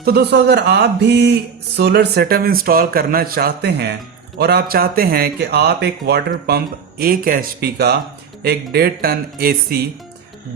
तो दोस्तों, अगर आप भी सोलर सेटअप इंस्टॉल करना चाहते हैं और आप चाहते हैं कि आप एक वाटर पंप 1 HP का, एक 1.5 टन एसी,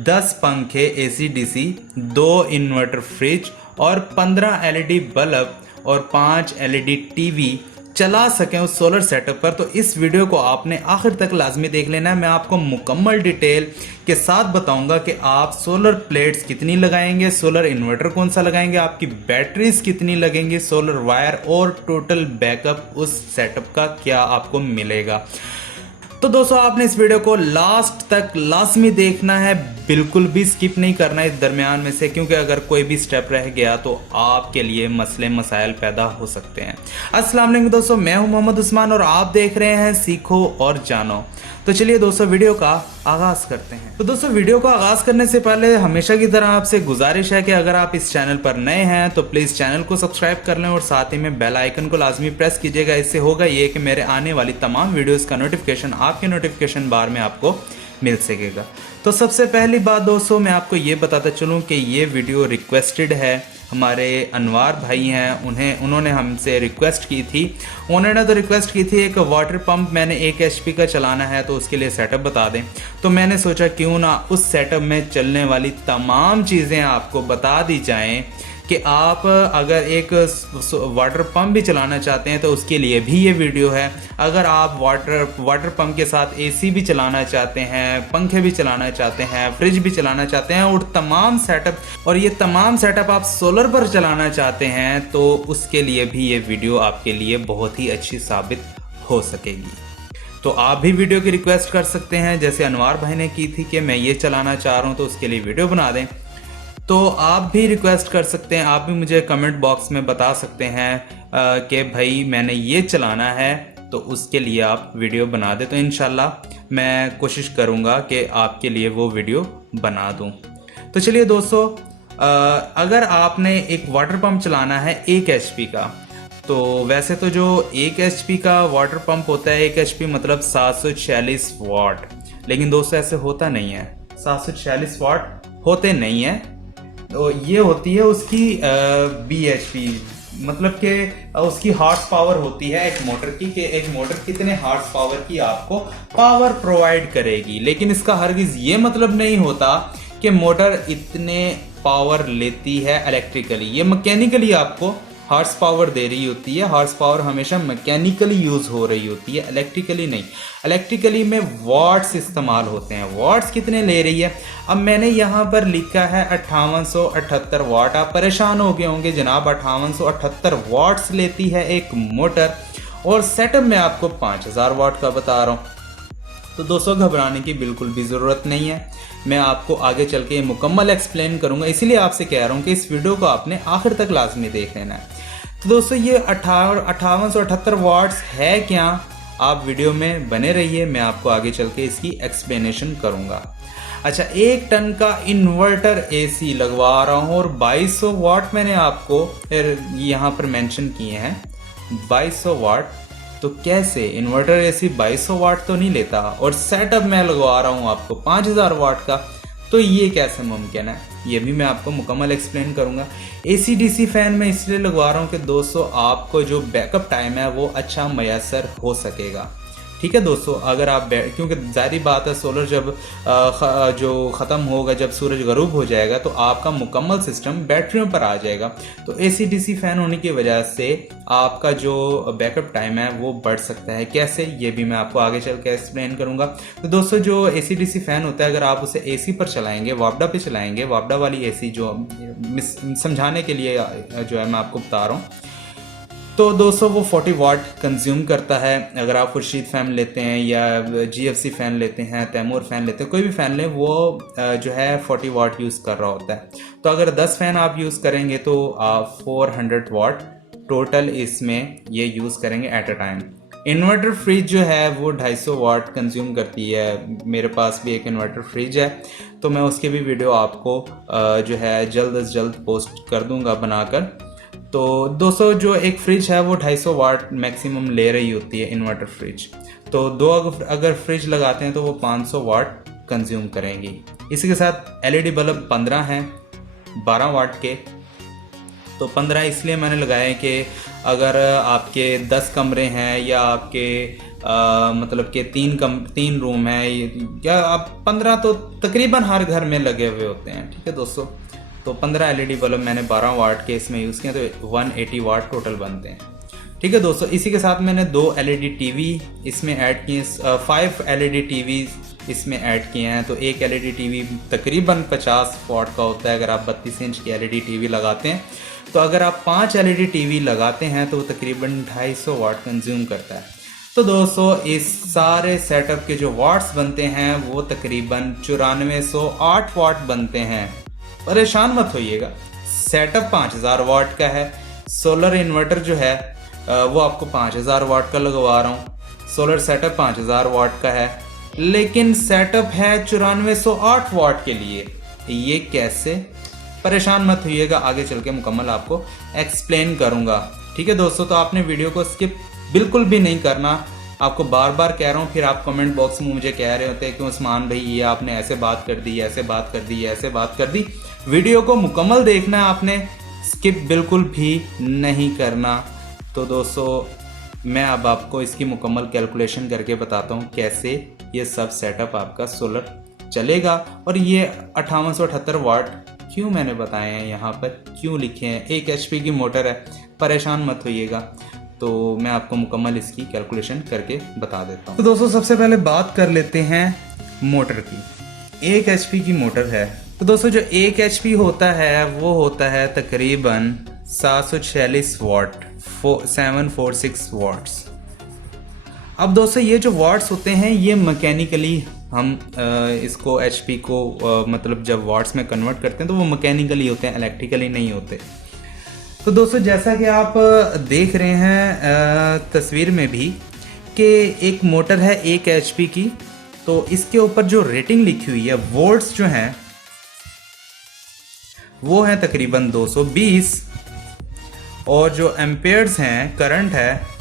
10 पंखे एसी डीसी, 2 इन्वर्टर फ्रिज और 15 एलईडी बल्ब और 5 एलईडी टीवी चला सकें उस सोलर सेटअप पर, तो इस वीडियो को आपने आखिर तक लाजमी देख लेना है। मैं आपको मुकम्मल डिटेल के साथ बताऊंगा कि आप सोलर प्लेट्स कितनी लगाएंगे, सोलर इन्वर्टर कौन सा लगाएंगे, आपकी बैटरीज कितनी लगेंगी, सोलर वायर और टोटल बैकअप उस सेटअप का क्या आपको मिलेगा। तो दोस्तों, आपने इस वीडियो को लास्ट तक लाजमी देखना है, बिल्कुल भी स्किप नहीं करना है इस दरमियान में से, क्योंकि अगर कोई भी स्टेप रह गया तो आपके लिए मसले मसाइल पैदा हो सकते हैं। अस्सलाम वालेकुम दोस्तों, मैं हूं मोहम्मद उस्मान और आप देख रहे हैं सीखो और जानो। तो चलिए दोस्तों, वीडियो का आगाज करते हैं। तो दोस्तों, वीडियो को आगाज करने से पहले हमेशा की तरह आपसे गुजारिश है कि अगर आप इस चैनल पर नए हैं तो प्लीज चैनल को सब्सक्राइब कर लें और साथ ही में बेल आइकन को लाजमी प्रेस कीजिएगा। इससे होगा ये कि मेरे आने वाली तमाम वीडियोस का नोटिफिकेशन आपके नोटिफिकेशन बार में आपको मिल सकेगा। तो सबसे पहली बात दोस्तों, मैं आपको ये बताता चलूँ कि ये वीडियो रिक्वेस्टेड है। हमारे अनवार भाई हैं, उन्होंने हमसे रिक्वेस्ट की थी। उन्होंने तो रिक्वेस्ट की थी एक वाटर पंप मैंने 1 HP का चलाना है, तो उसके लिए सेटअप बता दें। तो मैंने सोचा क्यों ना उस सेटअप में चलने वाली तमाम चीज़ें आपको बता दी जाएं कि आप अगर एक वाटर पंप भी चलाना चाहते हैं तो उसके लिए भी ये वीडियो है। अगर आप वाटर पंप के साथ एसी भी चलाना चाहते हैं, पंखे भी चलाना चाहते हैं, फ्रिज भी चलाना चाहते हैं और ये तमाम सेटअप आप सोलर पर चलाना चाहते हैं, तो उसके लिए भी ये वीडियो आपके लिए बहुत ही अच्छी साबित हो सकेगी। तो आप भी वीडियो की रिक्वेस्ट कर सकते हैं, जैसे अनवार भाई ने की थी कि मैं ये चलाना चाह रहा हूँ तो उसके लिए वीडियो बना दें। तो आप भी रिक्वेस्ट कर सकते हैं, आप भी मुझे कमेंट बॉक्स में बता सकते हैं कि भाई मैंने ये चलाना है, तो उसके लिए आप वीडियो बना दें। तो इंशाल्लाह मैं कोशिश करूँगा कि आपके लिए वो वीडियो बना दूँ। तो चलिए दोस्तों, अगर आपने एक वाटर पंप चलाना है 1 HP का, तो वैसे तो जो 1 HP का वाटर पंप होता है, 1 HP मतलब 746 वाट, लेकिन दोस्तों ऐसे होता नहीं है। 746 वाट होते नहीं है, तो ये होती है उसकी BHP, मतलब कि उसकी हॉर्स पावर होती है एक मोटर की, कि एक मोटर कितने हॉर्स पावर की आपको पावर प्रोवाइड करेगी। लेकिन इसका हरगिज ये मतलब नहीं होता कि मोटर इतने पावर लेती है इलेक्ट्रिकली। ये मैकेनिकली आपको हॉर्स पावर दे रही होती है। हॉर्स पावर हमेशा मैकेनिकली यूज हो रही होती है, इलेक्ट्रिकली नहीं। इलेक्ट्रिकली में वॉट्स इस्तेमाल होते हैं। वॉट्स कितने ले रही है? अब मैंने यहाँ पर लिखा है 5878 वाट। आप परेशान हो गए होंगे, जनाब 5878 वाट्स लेती है एक मोटर और सेटअप में आपको 5000 वाट का बता रहा हूँ। तो दोस्तों, घबराने की बिल्कुल भी ज़रूरत नहीं है। मैं आपको आगे चल के मुकम्मल एक्सप्लेन करूंगा, इसीलिए आपसे कह रहा हूँ कि इस वीडियो को आपने आखिर तक लाजमी देख लेना है। तो दोस्तों, ये 5878 वाट्स है क्या? आप वीडियो में बने रहिए, मैं आपको आगे चल के इसकी एक्सप्लेनेशन करूंगा। अच्छा, 1 टन का इन्वर्टर एसी लगवा रहा हूँ और 2200 वाट मैंने आपको यहाँ पर मेंशन किए हैं, 2200 वाट। तो कैसे? इन्वर्टर एसी 2200 वाट तो नहीं लेता और सेटअप मैं लगवा रहा हूँ आपको 5000 वाट का, तो ये कैसे मुमकिन है? ये भी मैं आपको मुकम्मल एक्सप्लेन करूंगा। एसी डीसी फैन में इसलिए लगवा रहा हूँ कि दोस्तों आपको जो बैकअप टाइम है वो अच्छा मैसर हो सकेगा। ठीक है दोस्तों, अगर आप क्योंकि जाहिर बात है, सोलर जब जो ख़त्म होगा, जब सूरज गरूब हो जाएगा, तो आपका मुकम्मल सिस्टम बैटरियों पर आ जाएगा। तो एसी डीसी फैन होने की वजह से आपका जो बैकअप टाइम है वो बढ़ सकता है। कैसे, ये भी मैं आपको आगे चल के एक्सप्लेन करूंगा। तो दोस्तों, जो एसी डीसी फैन होता है, अगर आप उसे एसी पर चलाएंगे, वापडा पे चलाएंगे, वापडा वाली एसी, जो समझाने के लिए जो है मैं आपको बता रहा हूँ, तो दोस्तों वो 40 वाट कंज्यूम करता है। अगर आप खुर्शीद फ़ैन लेते हैं या GFC फ़ैन लेते हैं, तैमूर फ़ैन लेते हैं, कोई भी फ़ैन लें, वो जो है 40 वाट यूज़ कर रहा होता है। तो अगर 10 फ़ैन आप यूज़ करेंगे तो आप 400 वाट टोटल इसमें ये यूज़ करेंगे at a time. Inverter fridge जो है वो 250 वाट कंज्यूम करती है। मेरे पास भी एक इन्वर्टर फ्रिज है, तो मैं उसके भी वीडियो आपको जो है जल्द अज जल्द पोस्ट कर दूँगा बनाकर। तो दोस्तों, जो एक फ्रिज है वो 250 वाट मैक्सिमम ले रही होती है, इन्वर्टर फ्रिज। तो दो अगर फ्रिज लगाते हैं तो वो 500 वाट कंज्यूम करेंगी। इसी के साथ एलईडी बल्ब 15 हैं 12 वाट के, तो 15 इसलिए मैंने लगाए कि अगर आपके 10 कमरे हैं या आपके मतलब कि 3 रूम है या आप 15 तो तकरीबन हर घर में लगे हुए होते हैं। ठीक है दोस्तों, तो 15 एलईडी बल्ब मैंने 12 वाट के इसमें यूज़ किए तो 180 वाट टोटल बनते हैं। ठीक है दोस्तों, इसी के साथ मैंने 2 एलईडी टीवी इसमें ऐड किए, 5 एलईडी टीवी इसमें ऐड किए हैं। तो एक एलईडी टीवी तकरीबन 50 वाट का होता है अगर आप 32 इंच की एलईडी टीवी लगाते हैं। तो अगर आप 5 एलईडी टीवी लगाते हैं तो वो तकरीबन 250 वाट कंज्यूम करता है। तो दोस्तों इस सारे सेटअप के जो वाट्स बनते हैं वो तकरीबन 9408 वाट बनते हैं। परेशान मत होइएगा, सेटअप 5000 वाट का है, सोलर इन्वर्टर जो है वो आपको 5000 वाट का लगवा रहा हूँ। सोलर सेटअप 5000 वाट का है, लेकिन सेटअप है 9408 वाट के लिए। ये कैसे? परेशान मत होइएगा, आगे चल के मुकम्मल आपको एक्सप्लेन करूंगा। ठीक है दोस्तों, तो आपने वीडियो को स्किप बिल्कुल भी नहीं करना। आपको बार बार कह रहा हूँ, फिर आप कमेंट बॉक्स में मुझे कह रहे होते हैं कि उस्मान भाई ये आपने ऐसे बात कर दी, ऐसे बात कर दी, ऐसे बात कर दी। वीडियो को मुकम्मल देखना है आपने, स्किप बिल्कुल भी नहीं करना। तो दोस्तों मैं अब आपको इसकी मुकम्मल कैलकुलेशन करके बताता हूँ कैसे ये सब सेटअप आपका सोलर चलेगा। और ये 5878 वाट क्यों मैंने बताए हैं, यहाँ पर क्यों लिखे हैं, 1 HP की मोटर है, परेशान मत होइएगा। तो मैं आपको मुकम्मल इसकी कैलकुलेशन करके बता देता हूँ। तो दोस्तों सबसे पहले बात कर लेते हैं मोटर की। 1 HP की मोटर है, तो दोस्तों जो 1 HP होता है वो होता है तकरीबन 746 वाट, 746 वाट्स। अब दोस्तों ये जो वाट्स होते हैं ये मैकेनिकली हम इसको HP को मतलब जब वाट्स में कन्वर्ट करते हैं तो वो मैकेनिकली होते हैं, इलेक्ट्रिकली नहीं होते। तो दोस्तों जैसा कि आप देख रहे हैं तस्वीर में भी कि एक मोटर है 1 HP की, तो इसके ऊपर जो रेटिंग लिखी हुई है, वोल्ट्स जो हैं वो है तकरीबन 220 और जो एम्पेयर्स हैं, करंट है,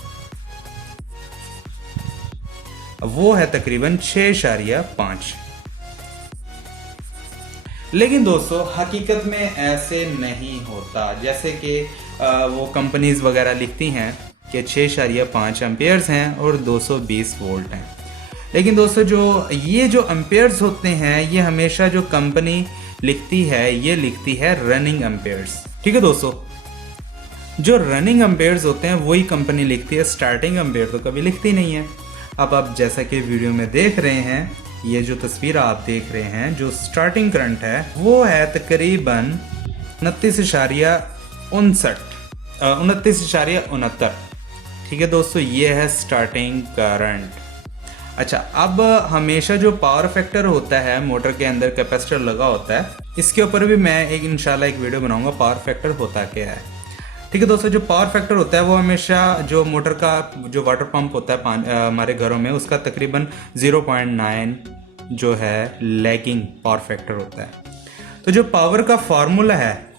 वो है तकरीबन 6.5। लेकिन दोस्तों हकीकत में ऐसे नहीं होता, जैसे कि वो कंपनीज वगैरह लिखती हैं कि 6.5 एम्पेयर्स हैं और 220 वोल्ट हैं। लेकिन दोस्तों जो एम्पेयर्स होते हैं ये हमेशा जो कंपनी लिखती है ये लिखती है रनिंग एम्पेयर्स। ठीक है दोस्तों, जो रनिंग एम्पेयर्स होते हैं वही कंपनी लिखती है, स्टार्टिंग एम्पेयर तो कभी लिखती नहीं है। अब आप जैसा कि वीडियो में देख रहे हैं, ये जो तस्वीर आप देख रहे हैं, जो स्टार्टिंग करंट है वो है तकरीबन 29.69। ठीक है दोस्तों, ये है स्टार्टिंग करंट। अच्छा, अब हमेशा जो पावर फैक्टर होता है मोटर के अंदर कैपेसिटर लगा होता है, इसके ऊपर भी मैं इंशाल्लाह एक वीडियो बनाऊंगा पावर फैक्टर होता क्या है। ठीक है दोस्तों, जो पावर फैक्टर होता है वो हमेशा जो मोटर का जो वाटर पंप होता है हमारे घरों में, उसका तकरीबन 0.9 जो है लैगिंग पावर फैक्टर होता है। तो जो पावर का फार्मूला है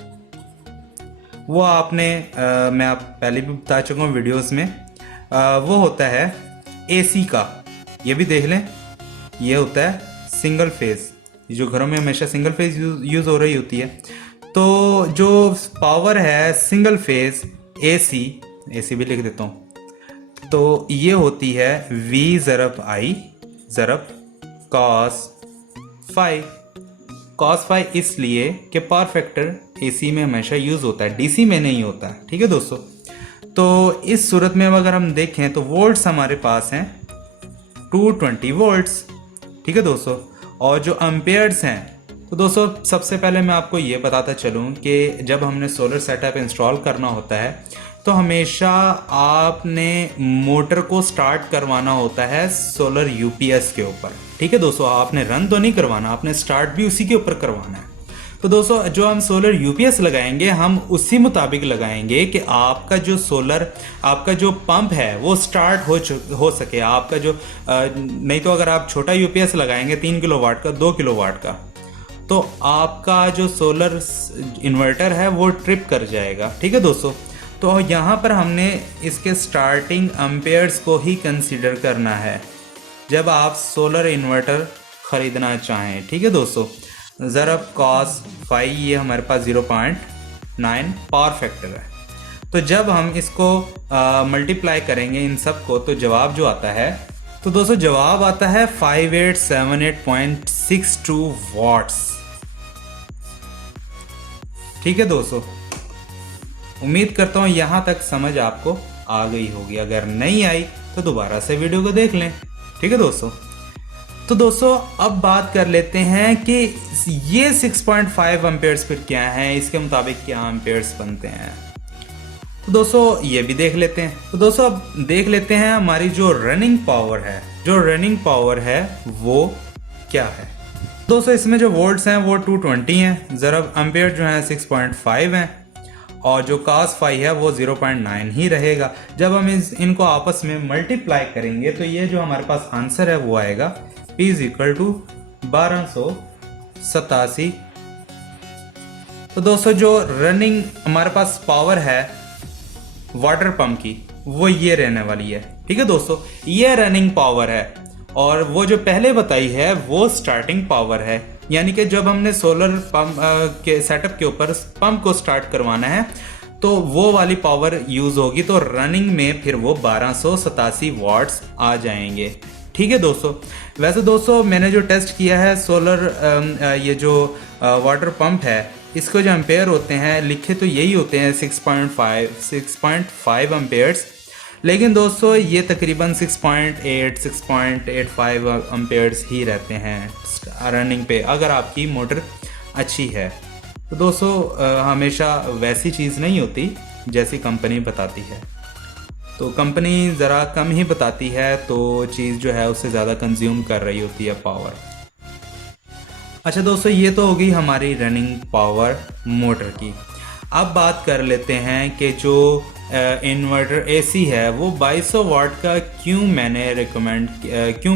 वो आपने मैं आप पहले भी बता चुका हूँ वीडियोस में, वो होता है AC का। ये भी देख लें, ये होता है सिंगल फेज, जो घरों में हमेशा सिंगल फेज यूज़ हो रही होती है। तो जो पावर है सिंगल फेज AC भी लिख देता हूँ, तो ये होती है V ज़रब I ज़रब cos phi इसलिए कि पावर फैक्टर AC में हमेशा यूज़ होता है, DC में नहीं होता। ठीक है दोस्तों, तो इस सूरत में अगर हम देखें तो वोल्ट्स हमारे पास हैं 220 वोल्ट्स। ठीक है दोस्तों, और जो एम्पेयर्स हैं, तो दोस्तों सबसे पहले मैं आपको ये बताता चलूँ कि जब हमने सोलर सेटअप इंस्टॉल करना होता है तो हमेशा आपने मोटर को स्टार्ट करवाना होता है सोलर UPS के ऊपर। ठीक है दोस्तों, आपने रन तो नहीं करवाना, आपने स्टार्ट भी उसी के ऊपर करवाना है। तो दोस्तों जो हम सोलर UPS लगाएंगे हम उसी मुताबिक लगाएंगे कि आपका जो पंप है वो स्टार्ट हो सके। आपका जो नहीं तो अगर आप छोटा UPS लगाएंगे 3 किलोवाट का, 2 किलोवाट का, तो आपका जो सोलर इन्वर्टर है वो ट्रिप कर जाएगा। ठीक है दोस्तों, तो यहाँ पर हमने इसके स्टार्टिंग एम्पेयर्स को ही कंसीडर करना है जब आप सोलर इन्वर्टर ख़रीदना चाहें। ठीक है दोस्तों, ज़रब cos phi ये हमारे पास पावर फैक्टर है। तो जब हम इसको मल्टीप्लाई करेंगे इन सब को तो जवाब जो आता है, तो दोस्तों जवाब आता है 5878.62 वॉट्स। ठीक है दोस्तों, उम्मीद करता हूँ यहाँ तक समझ आपको आ गई होगी। अगर नहीं आई तो दोबारा से वीडियो को देख लें। ठीक है दोस्तों, तो दोस्तों अब बात कर लेते हैं कि ये 6.5 एम्पेयर्स फिर क्या है, इसके मुताबिक क्या एम्पेयर्स बनते हैं। तो दोस्तों ये भी देख लेते हैं। तो दोस्तों अब देख लेते हैं हमारी जो रनिंग पावर है, वो क्या है। दोस्तों इसमें जो वोल्ट्स हैं वो 220 हैं, ज़रब एम्पेयर जो है 6.5 हैं और जो cos फाई है वो 0.9 ही रहेगा। जब हम इनको आपस में मल्टीप्लाई करेंगे तो ये जो हमारे पास आंसर है वो आएगा P = 1287। तो दोस्तों जो रनिंग हमारे पास पावर है वाटर पंप की वो ये रहने वाली है। ठीक है दोस्तों, ये रनिंग पावर है और वो जो पहले बताई है वो स्टार्टिंग पावर है, यानी कि जब हमने सोलर पंप के सेटअप के ऊपर पंप को स्टार्ट करवाना है तो वो वाली पावर यूज होगी, तो रनिंग में फिर वो 1287 वॉट्स आ जाएंगे। ठीक है दोस्तों, वैसे दोस्तों मैंने जो टेस्ट किया है सोलर ये जो वाटर पंप है, इसको जो एम्पेयर होते हैं लिखे तो यही होते हैं 6.5 एम्पेयर्स, लेकिन दोस्तों ये तकरीबन 6.85 एम्पेयर्स ही रहते हैं रनिंग पे, अगर आपकी मोटर अच्छी है। तो दोस्तों हमेशा वैसी चीज़ नहीं होती जैसी कंपनी बताती है, तो कंपनी ज़रा कम ही बताती है तो चीज़ जो है उससे ज़्यादा कंज्यूम कर रही होती है पावर। अच्छा दोस्तों, ये तो हो गई हमारी रनिंग पावर मोटर की। अब बात कर लेते हैं कि जो इन्वर्टर एसी है वो 2200 वाट का क्यों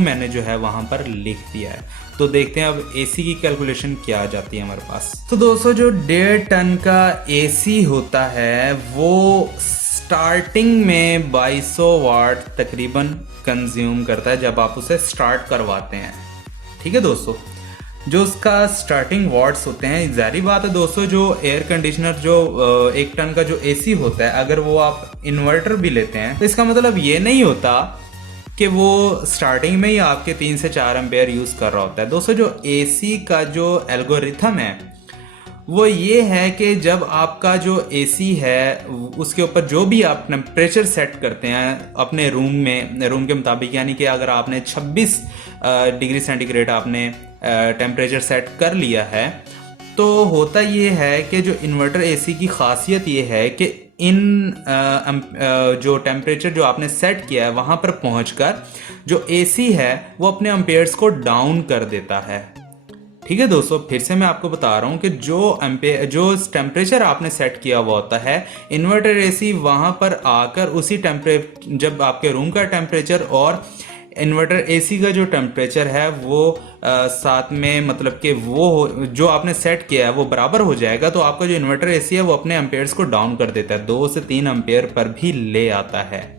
मैंने जो है वहाँ पर लिख दिया है। तो देखते हैं अब एसी की कैलकुलेशन क्या आ जाती है हमारे पास। तो दोस्तों जो 1.5 टन का एसी होता है वो स्टार्टिंग में 2200 वाट तकरीबन कंज्यूम करता है जब आप उसे स्टार्ट करवाते हैं। ठीक है दोस्तों, जो उसका स्टार्टिंग वाट्स होते हैं, जारी बात है दोस्तों जो एयर कंडीशनर जो 1 टन का जो एसी होता है, अगर वो आप इन्वर्टर भी लेते हैं तो इसका मतलब ये नहीं होता कि वो स्टार्टिंग में ही आपके 3 से 4 एम्पेयर यूज़ कर रहा होता है। दोस्तों जो एसी का जो एल्गोरिथम है वो ये है कि जब आपका जो एसी है उसके ऊपर जो भी आप टेम्परेचर सेट करते हैं अपने रूम के मुताबिक, यानी कि अगर आपने 26 डिग्री सेंटीग्रेड आपने टेम्परेचर सेट कर लिया है, तो होता ये है कि जो इन्वर्टर एसी की खासियत ये है कि इन जो टेम्परेचर जो आपने सेट किया है वहाँ पर पहुँचकर जो एसी है वो अपने एम्पेयर्स को डाउन कर देता है। ठीक है दोस्तों, फिर से मैं आपको बता रहा हूँ कि जो टेम्परेचर आपने सेट किया हुआ होता है इन्वर्टर एसी वहाँ पर आकर उसी जब आपके रूम का टेम्परेचर और इन्वर्टर एसी का जो टेम्परेचर है वो साथ में, मतलब कि वो जो आपने सेट किया है वो बराबर हो जाएगा, तो आपका जो इन्वर्टर एसी है वो अपने एम्पेयर्स को डाउन कर देता है, 2 से 3 एम्पेयर पर भी ले आता है।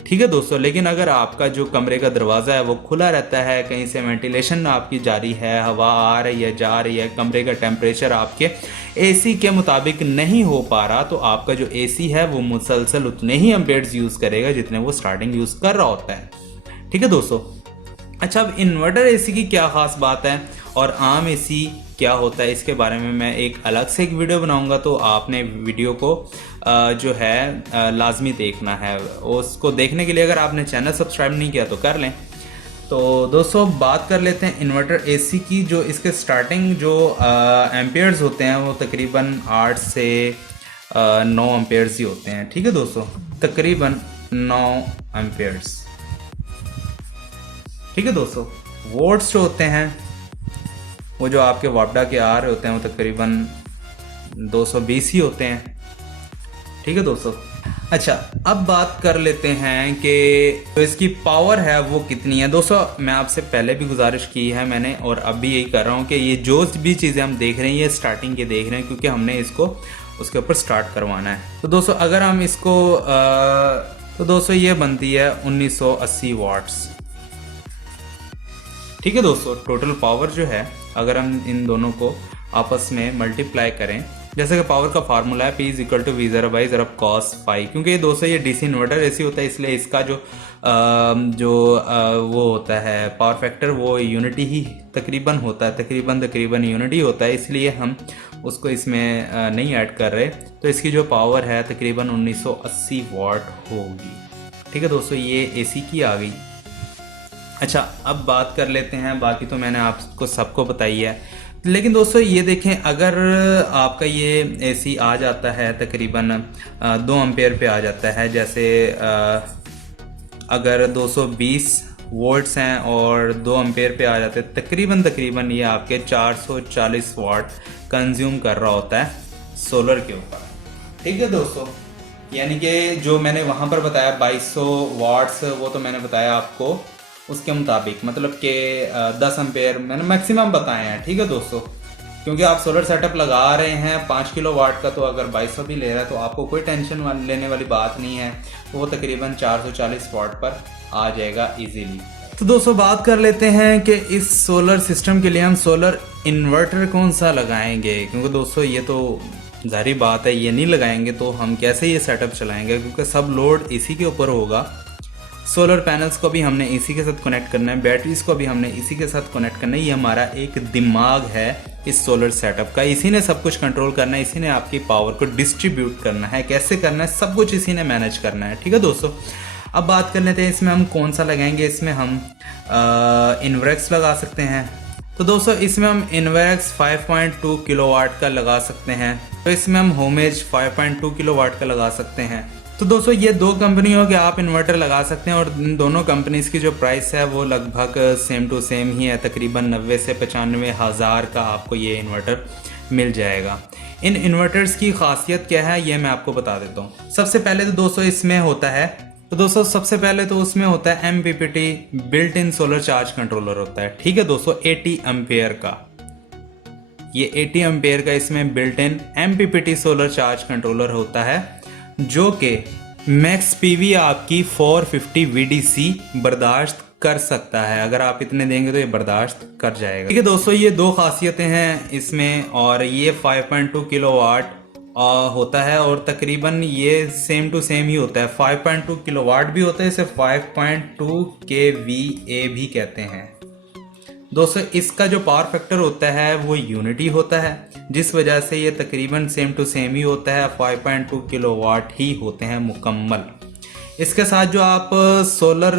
ठीक है दोस्तों, लेकिन अगर आपका जो कमरे का दरवाज़ा है वो खुला रहता है, कहीं से वेंटिलेशन आपकी जारी है, हवा आ रही है जा रही है, कमरे का टेम्परेचर आपके एसी के मुताबिक नहीं हो पा रहा, तो आपका जो एसी है वो मुसलसल उतने ही एम्पेयर्स यूज़ करेगा जितने वो स्टार्टिंग यूज़ कर रहा होता है। ठीक है दोस्तों, अच्छा अब इन्वर्टर एसी की क्या ख़ास बात है और आम एसी क्या होता है इसके बारे में मैं एक अलग से एक वीडियो बनाऊंगा, तो आपने वीडियो को जो है लाजमी देखना है। उसको देखने के लिए अगर आपने चैनल सब्सक्राइब नहीं किया तो कर लें। तो दोस्तों बात कर लेते हैं इन्वर्टर एसी की। जो इसके स्टार्टिंग जो एम्पेयर्स होते हैं वो तकरीबन 8 से 9 एम्पेयर्स ही होते हैं। ठीक है दोस्तों, तकरीबन 9 एम्पेयर्स। ठीक है दोस्तों, वोल्ट्स जो होते हैं वो जो आपके वापडा के आ रहे होते हैं वो तकरीबन 220 ही होते हैं। ठीक है दोस्तों, अच्छा अब बात कर लेते हैं कि तो इसकी पावर है वो कितनी है। दोस्तों मैं आपसे पहले भी गुजारिश की है मैंने और अब भी यही कर रहा हूँ कि ये जो भी चीज़ें हम देख रहे हैं ये स्टार्टिंग के देख रहे हैं, क्योंकि हमने इसको उसके ऊपर स्टार्ट करवाना है। तो दोस्तों अगर हम इसको तो दोस्तों ये बनती है 1980 वाट्स। ठीक है दोस्तों, टोटल पावर जो है अगर हम इन दोनों को आपस में मल्टीप्लाई करें जैसे कि पावर का फार्मूला है P is equal to V0/(ZF cos phi)। क्योंकि ये दोस्तों ये डीसी इन्वर्टर ऐसी होता है, इसलिए इसका वो होता है पावर फैक्टर, वो यूनिटी ही तकरीबन होता है, तकरीबन यूनिटी होता है, इसलिए हम उसको इसमें नहीं ऐड कर रहे। तो इसकी जो पावर है तकरीबन 1980 वाट होगी। ठीक है दोस्तों, ये एसी की आ गई। अच्छा, अब बात कर लेते हैं, बाकी तो मैंने आपको सबको बताई है। लेकिन दोस्तों ये देखें, अगर आपका ये एसी आ जाता है तकरीबन 2 एम्पेयर पे आ जाता है, जैसे अगर 220 वोल्ट्स हैं और 2 एम्पेयर पे आ जाते हैं, तकरीबन ये आपके 440 वाट कंज्यूम कर रहा होता है सोलर के ऊपर। ठीक है दोस्तों, यानी कि जो मैंने वहाँ पर बताया 2200 वाट्स, वो तो मैंने बताया आपको उसके मुताबिक, मतलब कि 10 एम्पेयर मैंने मैक्सिमम बताए हैं। ठीक है दोस्तों, क्योंकि आप सोलर सेटअप लगा रहे हैं 5 किलो वाट का, तो अगर 2200 भी ले रहा है तो आपको कोई टेंशन लेने वाली बात नहीं है, वो तकरीबन 440 वाट पर आ जाएगा इजीली। तो दोस्तों बात कर लेते हैं कि इस सोलर सिस्टम के लिए हम सोलर इन्वर्टर कौन सा लगाएंगे, क्योंकि दोस्तों ये तो जाहिर बात है, ये नहीं लगाएंगे तो हम कैसे ये सेटअप चलाएंगे, क्योंकि सब लोड इसी के ऊपर होगा। सोलर पैनल्स को भी हमने इसी के साथ कनेक्ट करना है, बैटरीज को भी हमने इसी के साथ कनेक्ट करना है। ये हमारा एक दिमाग है इस सोलर सेटअप का, इसी ने सब कुछ कंट्रोल करना है, इसी ने आपकी पावर को डिस्ट्रीब्यूट करना है, कैसे करना है सब कुछ इसी ने मैनेज करना है। ठीक है दोस्तों, अब बात कर लेते हैं इसमें हम कौन सा लगाएंगे। इसमें हम इन्वर्क्स लगा सकते हैं। तो दोस्तों इसमें हम इन्वर्क्स 5.2 किलोवाट का लगा सकते हैं। तो इसमें हम होमेज 5.2 किलोवाट का लगा सकते हैं। तो दोस्तों ये 2 कंपनियों के आप इन्वर्टर लगा सकते हैं, और इन दोनों कंपनीज की जो प्राइस है वो लगभग सेम टू सेम ही है, तकरीबन 90 से 95 हज़ार का आपको ये इन्वर्टर मिल जाएगा। इन इन्वर्टर्स की खासियत क्या है ये मैं आपको बता देता हूँ। सबसे पहले तो दोस्तों इसमें होता है, तो दोस्तों सबसे पहले तो उसमें होता है MPPT built in solar charge controller होता है। ठीक है दोस्तों, 80 एम्पेयर का, ये 80 एम्पेयर का इसमें built in MPPT solar charge controller होता है, जो कि मैक्स पीवी आपकी 450 VDC बर्दाश्त कर सकता है। अगर आप इतने देंगे तो ये बर्दाश्त कर जाएगा। ठीक है दोस्तों, ये 2 खासियतें हैं इसमें, और ये 5.2 किलोवाट होता है, और तकरीबन ये सेम टू सेम ही होता है। 5.2 किलोवाट भी होता है, इसे 5.2 kVA भी कहते हैं। दोस्तों इसका जो पावर फैक्टर होता है वो यूनिटी होता है, जिस वजह से ये तकरीबन सेम टू सेम ही होता है, 5.2 किलोवाट ही होते हैं मुकम्मल। इसके साथ जो आप सोलर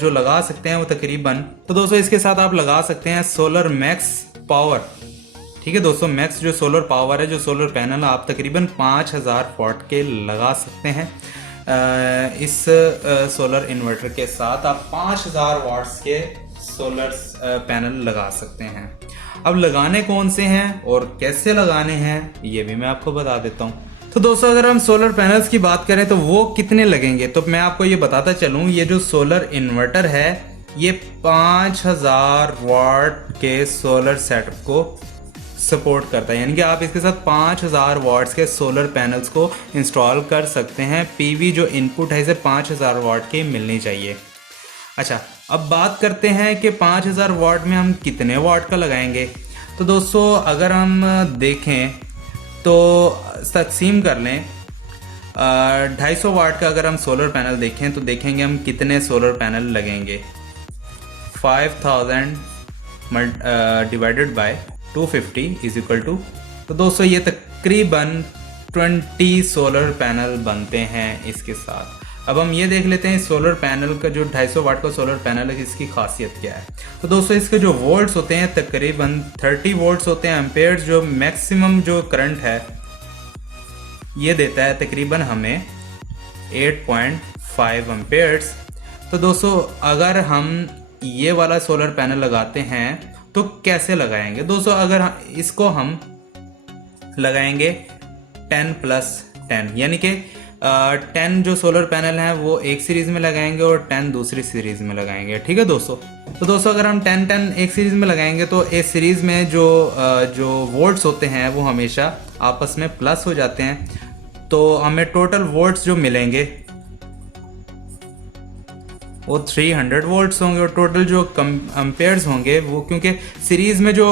जो लगा सकते हैं वो तकरीबन, तो दोस्तों इसके साथ आप लगा सकते हैं सोलर मैक्स पावर। ठीक है दोस्तों, मैक्स जो सोलर पावर है, जो सोलर पैनल आप तकरीबन 5000 वाट के लगा सकते हैं। इस सोलर इन्वर्टर के साथ आप 5000 वाट्स के सोलर पैनल लगा सकते हैं। अब लगाने कौन से हैं और कैसे लगाने हैं ये भी मैं आपको बता देता हूँ। तो दोस्तों अगर हम सोलर पैनल्स की बात करें तो वो कितने लगेंगे, तो मैं आपको ये बताता चलूँ। ये जो सोलर इन्वर्टर है ये 5000 वाट के सोलर सेटअप को सपोर्ट करता है, यानी कि आप इसके साथ 5000 वाट्स के सोलर पैनल्स को इंस्टॉल कर सकते हैं। पीवी जो इनपुट है इसे 5000 वाट की मिलनी चाहिए। अच्छा, अब बात करते हैं कि 5000 वाट में हम कितने वाट का लगाएंगे। तो दोस्तों अगर हम देखें तो तकसीम कर लें, 250 वाट का अगर हम सोलर पैनल देखें तो देखेंगे हम कितने सोलर पैनल लगेंगे। 5000 divided by 250 is equal to, तो दोस्तों ये तकरीबन 20 सोलर पैनल बनते हैं इसके साथ। अब हम ये देख लेते हैं सोलर पैनल का, जो 250 वाट का सोलर पैनल है इसकी खासियत क्या है। तो दोस्तों इसके जो वोल्ट्स होते हैं तकरीबन 30 वोल्ट्स होते हैं। एम्पेयर्स जो मैक्सिमम जो करंट है ये देता है तकरीबन हमें 8.5 एम्पेयर्स। तो दोस्तों अगर हम ये वाला सोलर पैनल लगाते हैं तो कैसे लगाएंगे। दोस्तों अगर इसको हम लगाएंगे 10+10, यानी कि 10 जो सोलर पैनल हैं वो एक सीरीज में लगाएंगे और 10 दूसरी सीरीज में लगाएंगे। ठीक है दोस्तों, तो दोस्तों अगर हम 10 एक सीरीज में लगाएंगे तो एक सीरीज में जो वोल्ट्स होते हैं वो हमेशा आपस में प्लस हो जाते हैं। तो हमें टोटल वोल्ट्स जो मिलेंगे वो 300 वोल्ट्स होंगे, और टोटल जो एम्पेयर्स होंगे वो, क्योंकि सीरीज में जो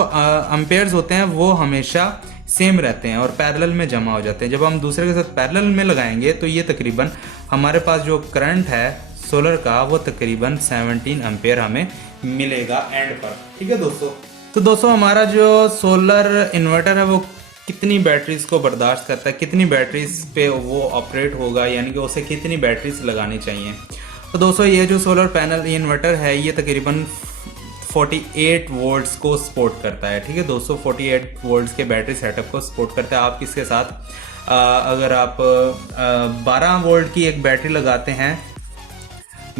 एम्पेयर्स होते हैं वो हमेशा सेम रहते हैं और पैरेलल में जमा हो जाते हैं। जब हम दूसरे के साथ पैरेलल में लगाएंगे तो ये तकरीबन हमारे पास जो करंट है सोलर का वो तकरीबन 17 एम्पेयर हमें मिलेगा एंड पर। ठीक है दोस्तों, तो दोस्तों हमारा जो सोलर इन्वर्टर है वो कितनी बैटरीज को बर्दाश्त करता है, कितनी बैटरीज पे वो ऑपरेट होगा, यानी कि उसे कितनी बैटरीज लगानी चाहिए। तो दोस्तों ये जो सोलर पैनल इन्वर्टर है ये तकरीबन 48 वोल्ट्स को सपोर्ट करता है। ठीक है दोस्तों, 48 वोल्ट्स के बैटरी सेटअप को सपोर्ट करता है। आप इसके साथ अगर आप 12 वोल्ट की एक बैटरी लगाते हैं,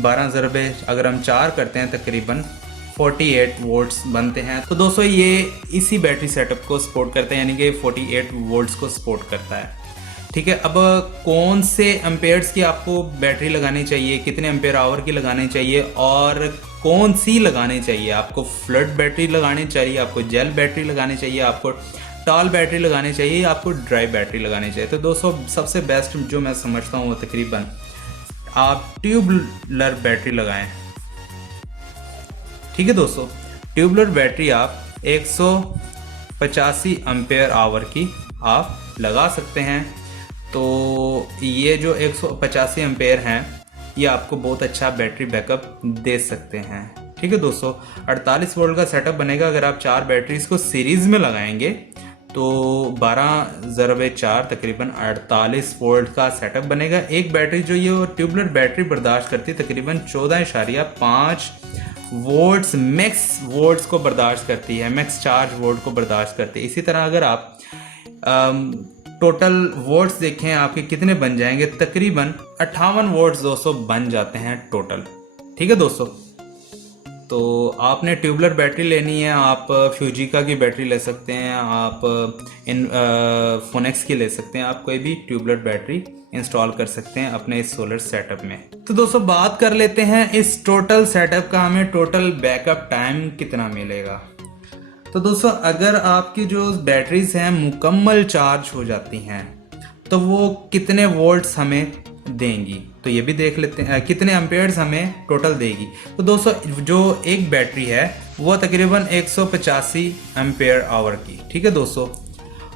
12 ज़रबे अगर हम 4 करते हैं तकरीबन 48 वोल्ट्स बनते हैं। तो दोस्तों ये इसी बैटरी सेटअप को सपोर्ट करता है, यानी कि 48 वोल्ट्स को सपोर्ट करता है। ठीक है, अब कौन से एम्पेयर्स की आपको बैटरी लगानी चाहिए, कितने एम्पेयर आवर की लगानी चाहिए और कौन सी लगानी चाहिए, आपको फ्लड बैटरी लगानी चाहिए, आपको जेल बैटरी लगानी चाहिए, आपको टॉल बैटरी लगानी चाहिए, आपको ड्राई बैटरी लगानी चाहिए। तो दोस्तों सबसे बेस्ट जो मैं समझता हूँ वो तकरीबन आप ट्यूबलर बैटरी लगाएं। ठीक है दोस्तों, ट्यूबलर बैटरी आप 185 एम्पेयर आवर की आप लगा सकते हैं। तो ये जो 185 एम्पेयर हैं ये आपको बहुत अच्छा बैटरी बैकअप दे सकते हैं। ठीक है दोस्तों, 48 वोल्ट का सेटअप बनेगा। अगर आप 4 बैटरीज को सीरीज में लगाएंगे तो 12 ज़रबे 4 तकरीबन 48 वोल्ट का सेटअप बनेगा। एक बैटरी जो ये ट्यूबलर बैटरी बर्दाश्त करती है तकरीबन 14.5 वोल्ट्स मैक्स वोल्ट्स को बर्दाश्त करती है, मैक्स चार्ज वोल्ट को बर्दाश्त करती है। इसी तरह अगर आप टोटल वोल्ट्स देखें आपके कितने बन जाएंगे, तकरीबन 58 वोल्ट्स दोस्तों बन जाते हैं टोटल। ठीक है दोस्तों, तो आपने ट्यूबलर बैटरी लेनी है, आप फ्यूजिका की बैटरी ले सकते हैं, आप फोनेक्स की ले सकते हैं, आप कोई भी ट्यूबलर बैटरी इंस्टॉल कर सकते हैं अपने इस सोलर सेटअप में। तो दोस्तों बात कर लेते हैं इस टोटल सेटअप का, हमें टोटल बैकअप टाइम कितना मिलेगा। तो दोस्तों अगर आपकी जो बैटरीज हैं मुकम्मल चार्ज हो जाती हैं तो वो कितने वोल्ट्स हमें देंगी, तो ये भी देख लेते हैं कितने एम्पेयर्स हमें टोटल देगी। तो दोस्तों जो एक बैटरी है वो तकरीबन 185 एम्पेयर आवर की। ठीक है दोस्तों,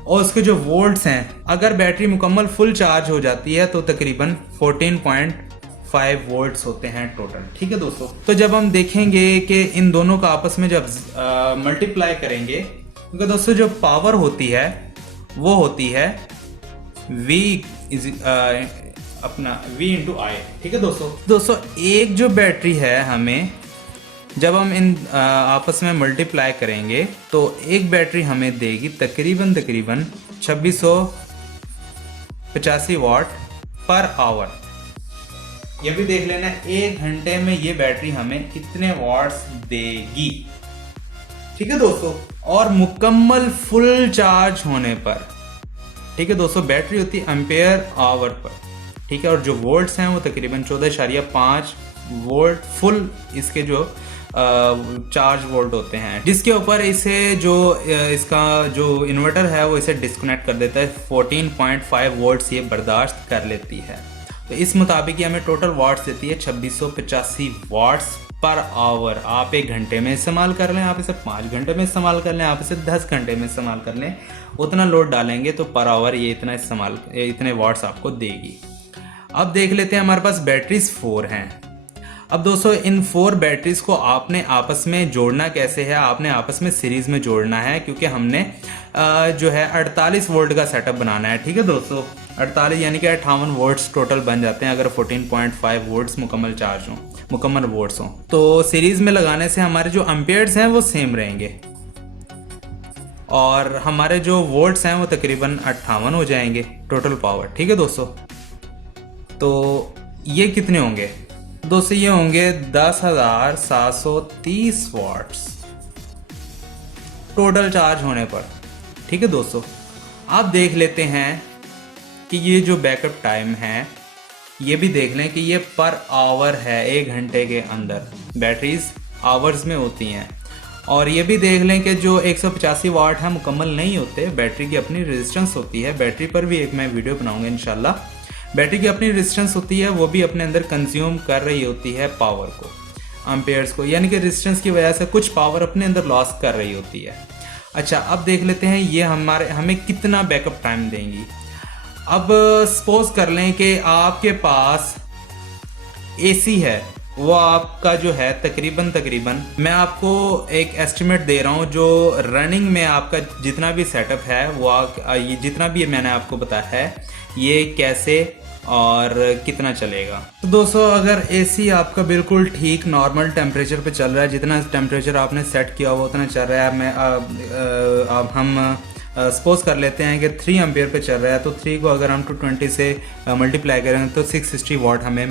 और उसके जो वोल्ट्स हैं अगर बैटरी मुकम्मल फुल चार्ज हो जाती है तो तकरीबन 14.5 वोल्ट्स होते हैं टोटल। ठीक है दोस्तों, तो जब हम देखेंगे कि इन दोनों का आपस में जब मल्टीप्लाई करेंगे, क्योंकि दोस्तों जो पावर होती है वो होती है V अपना V इंटू आई। ठीक है दोस्तों एक जो बैटरी है हमें जब हम इन आपस में मल्टीप्लाई करेंगे तो एक बैटरी हमें देगी तकरीबन 2685 वाट पर आवर। ये भी देख लेना 1 घंटे में ये बैटरी हमें कितने वाट्स देगी। ठीक है दोस्तों, और मुकम्मल फुल चार्ज होने पर, ठीक है दोस्तों, बैटरी होती है एम्पेयर आवर पर। ठीक है, और जो वोल्ट्स हैं वो तकरीबन 14.5 वोल्ट फुल इसके जो चार्ज वोल्ट होते हैं, जिसके ऊपर इसे जो इसका जो इन्वर्टर है वो इसे डिस्कनेक्ट कर देता है। 14.5 वोल्ट्स ये बर्दाश्त कर लेती है। तो इस मुताबिक ये हमें टोटल वाट्स देती है 2685 वाट्स पर आवर। आप 1 घंटे में इस्तेमाल कर लें, आप इसे 5 घंटे में इस्तेमाल कर लें, आप इसे 10 घंटे में इस्तेमाल कर लें, उतना लोड डालेंगे तो पर आवर ये इतने वाट्स आपको देगी। अब देख लेते हैं हमारे पास बैटरीज 4 हैं। अब दोस्तों इन 4 बैटरीज को आपने आपस में जोड़ना कैसे है, आपने आपस में सीरीज में जोड़ना है, क्योंकि हमने जो है 48 वोल्ट का सेटअप बनाना है। ठीक है दोस्तों, 48 यानी कि 58 वोल्ट्स टोटल बन जाते हैं अगर 14.5 वोल्ट्स मुकम्मल चार्ज हों, मुकम्मल वोल्ट्स हों। तो सीरीज में लगाने से हमारे जो एम्पेयर्स हैं वो सेम रहेंगे और हमारे जो वोल्ट्स हैं वो तकरीबन 58 हो जाएंगे टोटल पावर। ठीक है दोस्तों, तो ये कितने होंगे दोस्तों, ये होंगे 10,730 वाट्स टोटल चार्ज होने पर। ठीक है दोस्तों, आप देख लेते हैं कि ये जो बैकअप टाइम है ये भी देख लें कि ये पर आवर है, 1 घंटे के अंदर बैटरीज आवर्स में होती हैं। और ये भी देख लें कि जो 185 वाट है मुकम्मल नहीं होते, बैटरी की अपनी रेजिस्टेंस होती है। बैटरी पर भी एक मैं वीडियो बनाऊंगा इंशाल्लाह। बैटरी की अपनी रेजिस्टेंस होती है, वो भी अपने अंदर कंज्यूम कर रही होती है पावर को, एम्पेयर्स को, यानी कि रेजिस्टेंस की वजह से कुछ पावर अपने अंदर लॉस कर रही होती है। अच्छा, अब देख लेते हैं ये हमें कितना बैकअप टाइम देंगी। अब सपोज कर लें कि आपके पास एसी है, वो आपका जो है तकरीबन मैं आपको एक एस्टिमेट दे रहा हूँ, जो रनिंग में आपका जितना भी सेटअप है वो ये जितना भी मैंने आपको बताया है ये कैसे और कितना चलेगा। तो दोस्तों, अगर एसी आपका बिल्कुल ठीक नॉर्मल टेम्परेचर पे चल रहा है, जितना टेम्परेचर आपने सेट किया हुआ उतना चल रहा है, अब हम सपोज कर लेते हैं कि 3 एम्पियर पे चल रहा है, तो 3 को अगर हम 220 से मल्टीप्लाई करें तो 660 वाट हमें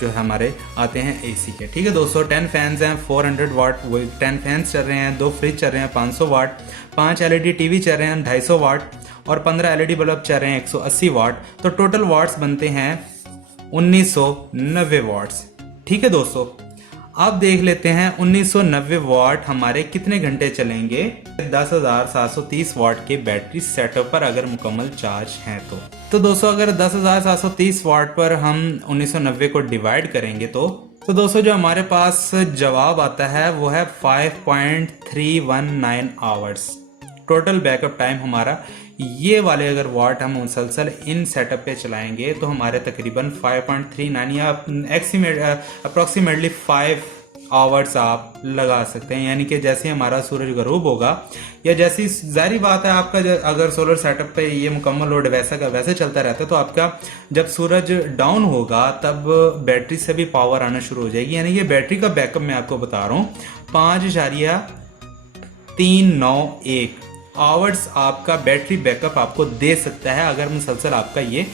जो है हमारे आते हैं एसी के। ठीक है दोस्तों, 10 फैंस हैं 400 वाट, वो 10 फैंस चल रहे हैं, 2 फ्रिज चल रहे हैं 500 वाट, 5 एलईडी टीवी चल रहे हैं 250 वाट और 15 एलईडी बल्ब चल रहे हैं 180 वाट। तो टोटल वाट्स बनते हैं 1990 वाट्स। ठीक है दोस्तों, अब देख लेते हैं 1990 वाट हमारे कितने घंटे चलेंगे 10,730 वाट के बैटरी सेटअप पर अगर मुकम्मल चार्ज हैं तो दोस्तों, अगर 10,730 वाट पर हम 1990 को डिवाइड करेंगे तो दोस्तों जो हमारे पास जवाब आता है वो है 5.319 आवर्स टोटल बैकअप टाइम हमारा। ये वाले अगर वाट हम मुसलसल इन सेटअप पे चलाएंगे तो हमारे तकरीबन 5.39 या अप्रॉक्सीमेटली 5 आवर्स आप लगा सकते हैं। यानी कि जैसे हमारा सूरज गरूब होगा या जैसी जारी बात है आपका अगर सोलर सेटअप पे ये मुकम्मल लोड वैसा का वैसे चलता रहता है तो आपका जब सूरज डाउन होगा तब बैटरी से भी पावर आना शुरू हो जाएगी। यानी कि बैटरी का बैकअप मैं आपको बता रहा हूँ 5.391 आवर्स आपका बैटरी बैकअप आपको दे सकता है अगर मुसलसल आपका ये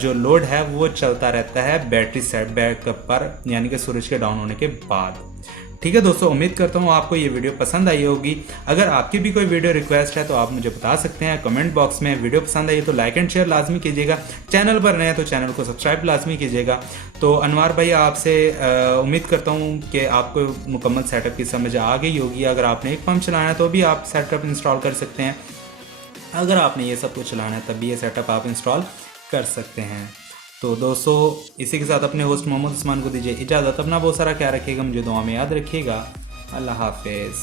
जो लोड है वो चलता रहता है बैटरी सेट बैकअप पर, यानी कि सूरज के डाउन होने के बाद। ठीक है दोस्तों, उम्मीद करता हूँ आपको ये वीडियो पसंद आई होगी। अगर आपकी भी कोई वीडियो रिक्वेस्ट है तो आप मुझे बता सकते हैं कमेंट बॉक्स में। वीडियो पसंद आई तो लाइक एंड शेयर लाजमी कीजिएगा, चैनल पर नए हैं तो चैनल को सब्सक्राइब लाजमी कीजिएगा। तो अनवार भाई आपसे उम्मीद करता हूँ कि आपको मुकम्मल सेटअप की समझ आ गई होगी। अगर आपने एक पंप चलाना है तो भी आप सेटअप इंस्टॉल कर सकते हैं, अगर आपने ये सब कुछ चलाना है तब भी ये सेटअप आप इंस्टॉल कर सकते हैं। तो दोस्तों, इसी के साथ अपने होस्ट मोहम्मद उस्मान को दीजिए इजाज़त। अपना बहुत सारा ख्याल रखिएगा, मुझे दुआ में याद रखिएगा। अल्लाह हाफिज़।